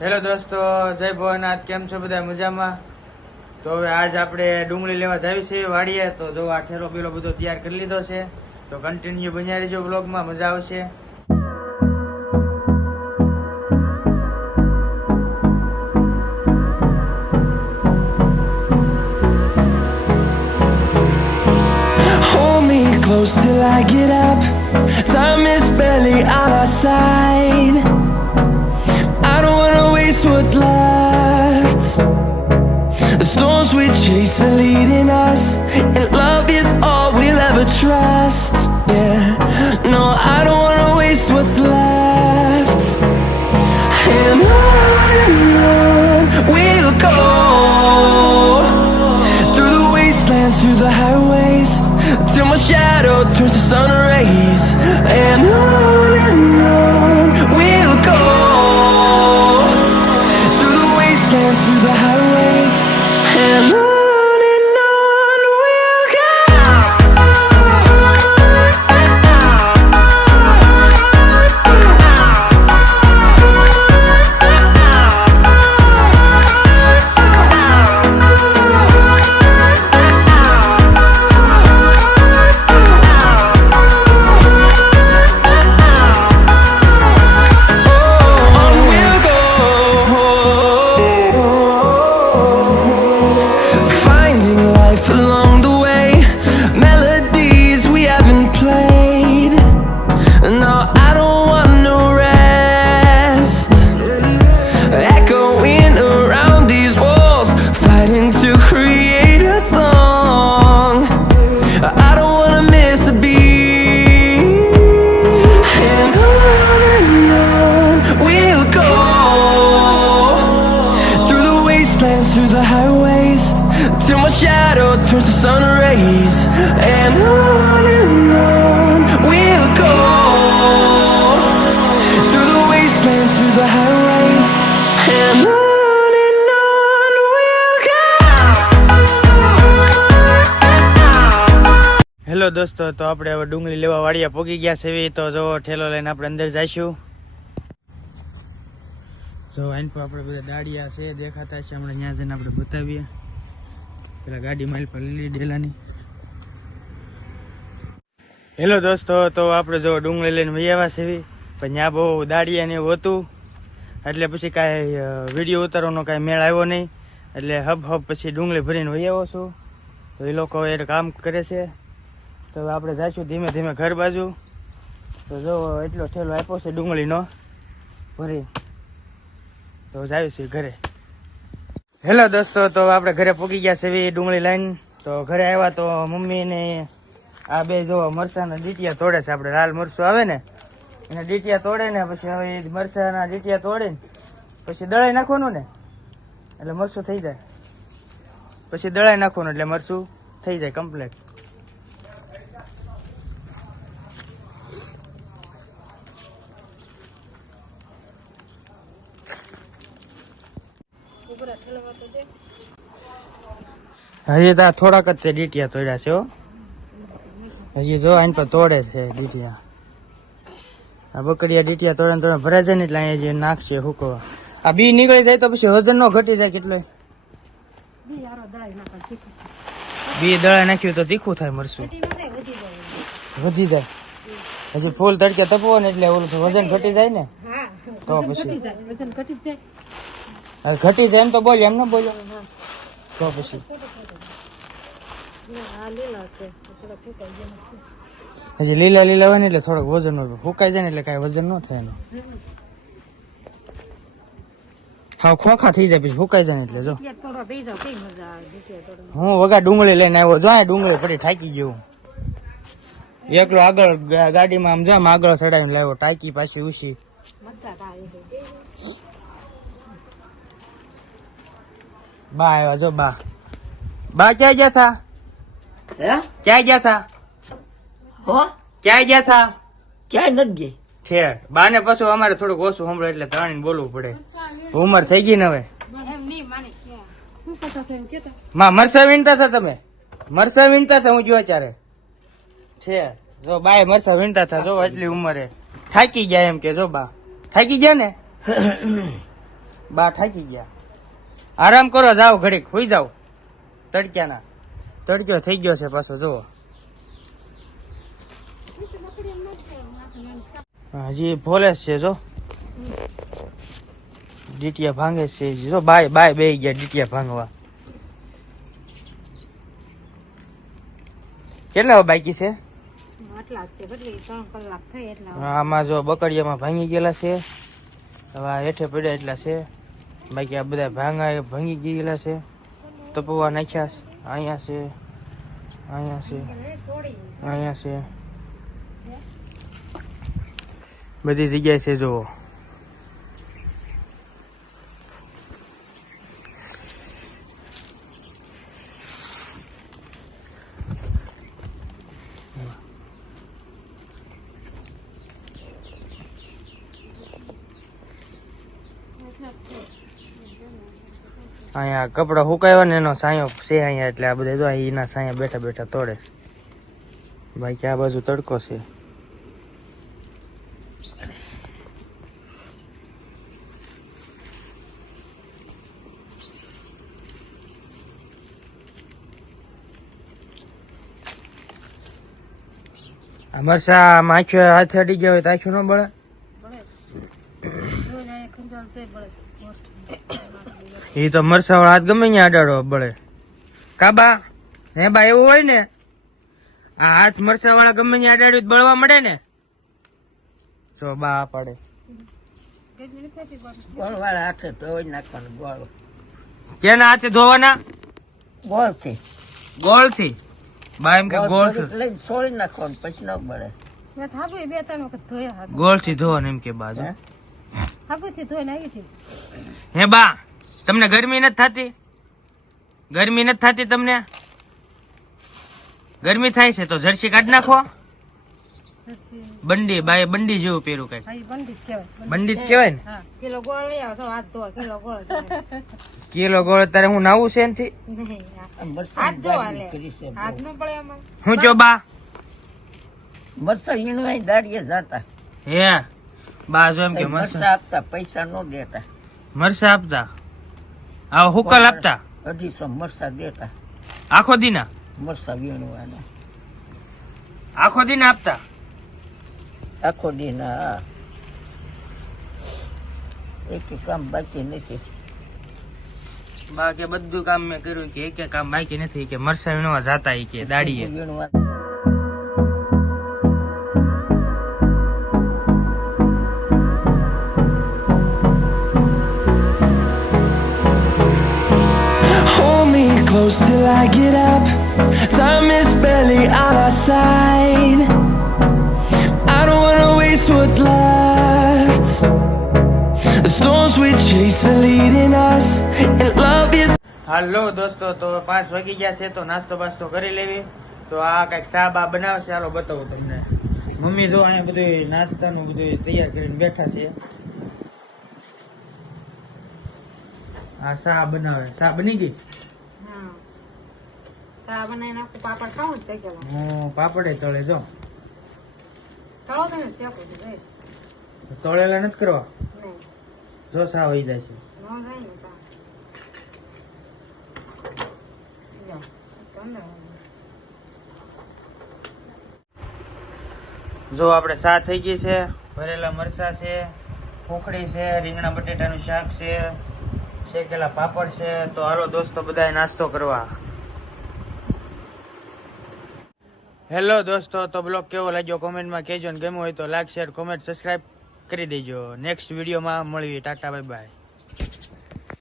Hello દોસ્તો, જય ભોળાનાથ. કેમ છો બધા? મજામાં? તો હવે આજ આપણે ડુંગળી લેવા જાવી છે વાડીએ. તો જો આ ઠેલો બીલો બધો તૈયાર કરી લીધો છે. તો કન્ટિન્યુ બન્યા રહેજો બ્લોગમાં, મજા આવશે. Hold me close till I get up. Time is barely on our side. I don't wanna waste what's left. The storms we chase are leading us, and love is all we'll ever trust. Yeah, no, I don't wanna waste what's left. And on we'll go, through the wastelands, through the highways, till my shadow turns to sun rays. And on we'll go, through the wastelands, through the highways, and on we'll go. Finding life along the way, melodies we haven't played. No, I don't want no rest. Echoing around these walls, fighting to create a song. I don't wanna miss a beat. And on we'll go, through the wastelands, through the highways, till my shadow turns to sun rays. And on we'll go, through the wastelands, through the highways, and on we'll go. Hello દોસ્તો, તો આપણે હવે ડુંગળી લેવા વાડીએ પોગી ગયા છે. તો જો ઠેલો લઈને આપણે અંદર જઈશું. જો આઈન પર આપણે બધા દાડિયા છે દેખાતા છે, હમણાં ત્યાં જઈને આપણે બતાવીએ. પેલા ગાડી માઇલ પર લીલી ડેલાની. હેલો દોસ્તો, તો આપણે જો ડુંગળી લઈને વહી આવ્યા છે, પણ ત્યાં બહુ દાડિયા ને એવું હતું, એટલે પછી કાંઈ વિડીયો ઉતારવાનો કાંઈ મેળ આવ્યો નહીં. એટલે હબ પછી ડુંગળી ભરીને વહી આવ્યો છું. તો એ લોકો એ કામ કરે છે. તો હવે આપણે જઈશું ધીમે ધીમે ઘર બાજુ. તો જો એટલો ઠેલો આપ્યો છે ડુંગળીનો ભરી, તો જાય છે ઘરે. હેલો દોસ્તો, તો આપણે ઘરે પહોંચી ગયા છે ડુંગળી લઈને. તો ઘરે આવ્યા તો મમ્મી ને આ બે જો મરચાના ડીટિયા તોડે છે. આપણે લાલ મરચું આવે ને એને ડીટિયા તોડે ને પછી હવે એ મરચાના ડીટિયા તોડીને પછી દળાઈ નાખવાનું ને એટલે મરચું થઈ જાય. પછી દળાઈ નાખવાનું એટલે મરચું થઈ જાય કમ્પ્લીટ. હજી તો થોડાક જ તે ડીટિયા તોડ્યા છે. હજી જો આઈન પર તોડે છે ડીટિયા. આ બકડીયા ડીટિયા તોડે ભરાય જાય ને એટલે અહીંયા જે નાખશે હુકવા. આ બી નીકળી જાય તો પછી વજન નો ઘટી જાય કેટલો. બી દળાઈ નાખ્યું તો તીખું થાય મરચું, વધી જાય. હજી ફૂલ તડકે તપવો ને એટલે ઓલું વજન ઘટી જાય ને. તો પછી ઘટી જાય એમ તો બોલ્યો, એમ ના બોલ્યો તો પછી હજી લીલા લીલા હોય ને એટલે થોડોક વજન ફૂકાઈ જાય ને એટલે કઈ વજન ન થાય એનું. હા ખોખા થઈ જાય પછી ફૂકાઈ જાય ને એટલે. જો હું વગા ડુંગળી લઈને આવ્યો, જો ડુંગળી પડી થાકી ગયો. એકલો આગળ ગાડીમાં આમ જામ આગળ ચડાવીને લાવ્યો, ટાંકી પાછી ઉછી. બા આવ્યા જો બા. બા ક્યાં ગયા થા? ક્યાં ગયા થા? ક્યાં ગયા થા? ક્યાંય નથી ગઈ. ઠેર બા ને પાછું અમારે થોડુંક ઓછું સાંભળે એટલે ત્રણે બોલવું પડે. ઉંમર થઈ ગઈ ને હવે. માં મરસા વીણતા હતા તમે? મરસા વીણતા હતા હું જો અત્યારે છે. જો બાય મરસા વીણતા હતા જો એટલી ઉંમરે. થાકી ગયા એમ કે જો બા થાકી ગયા ને બા થાકી ગયા. આરામ કરો, જાઓ ઘડીક હોઈ જાઓ. તડક્યાના તડક્યો થઈ ગયો છે પાછો જુઓ. હજી ફોલે છે જો, ડીટિયા ભાંગે છે જો. બાય બાય બે ગયા ડીટિયા ભાંગવા. કેટલા બાકી છે? આમાં જો બકડિયામાં ભાંગી ગયેલા છે. હવે આ હેઠે પડ્યા એટલા છે. બાકી આ બધા ભાંગી ગયેલા છે. તપવા નાખ્યા. અહીંયા છે, અહીંયા છે, અહીંયા છે, બધી જગ્યાએ છે જુઓ. અહીંયા કપડા સુકાવ્યા ને એનો સાયો છે અહીંયા, એટલે આ બધા જો એના સાયા બેઠા બેઠા તોડે. બાકી આ બાજુ તડકો છે. મરસા માખ્યો હાથે અડી ગયા હોય તો આખ્યું ન બળે. એ તો મરસા વાળા હાથ ગમે અહીંયા અડાડો બળે. કાબા હે બા એવું હોય ને, આ હાથ મરસા વાળા ગમે ત્યાં અડાડ્યું બળવા મળે ને. જો બા પાડે ગોળ વાળા હાથે ધોઈ નાખવાનું. ગોળ કેના હાથે ધોવાના? ગોળ થી. ગોળ થી? બા એમ કે ગોળ થી લઈને છોડી નાખવાનું, પછી ન બળે. ગોળ થી ધોવાનું એમ કે બાજુ. હે બા તમને ગરમી નથી થતી? ગરમી નથી થતી તમને? ગરમી થાય છે તો જર્સી કાઢી નાખો. બંડી બાય બંડી જેવું પહેરું કઈ. બંડી જ કહેવાય ને. કિલો ગોળ તારે હું નાવું છે એનથી? હું જો બા મરસા ઈણવાય દાડીએ જતા. હે બા જો એમ કે મરસા આપતા, પૈસા ન દેતા. મરસા આપતા? આ હુકલ આપતા? 250 મરસા દેતા. આખો દીના મરસા વીણવાના. આખો દીના આપતા? આખો દીના. એક કામ બાકી નથી. બા કે બધું કામ મેં કર્યું કે એક કામ બાકી નથી કે મરસા વીણવા જાતા ઈ કે દાડીએ. વીણવા close till I get up. Time is barely on our side. I don't wanna waste what's left. The storms we chase are leading us, and love is. હાલો દોસ્તો, તો 5 વાગી ગયા છે તો નાસ્તો બાસ્તો કરી લેવી. તો આ કઈક ચા બા બનાવશે, ચાલો બતાવું તમને. મમ્મી જો અહીંયા બધું નાસ્તાનું બધું તૈયાર કરીને બેઠા છે. આ ચા બનાવે. ચા બની ગઈ? હું પાપડે તળે જો. તળેલા નથી કરવા? જો સા વહી જાય છે. જો આપણે સા થઈ ગઈ છે. ભરેલા મરચા છે, ખોખડી છે, રીંગણા બટેટાનું શાક છે, શેકેલા પાપડ છે. તો હાલો દોસ્તો બધાએ નાસ્તો કરવા. હેલો દોસ્તો, તો બ્લોગ કેવો લાગ્યો કોમેન્ટમાં કહેજો, ને ગમ્યો હોય તો લાઈક શેર કોમેન્ટ સબસ્ક્રાઈબ કરી દેજો. નેક્સ્ટ વિડીયોમાં મળીએ. Tata bye bye.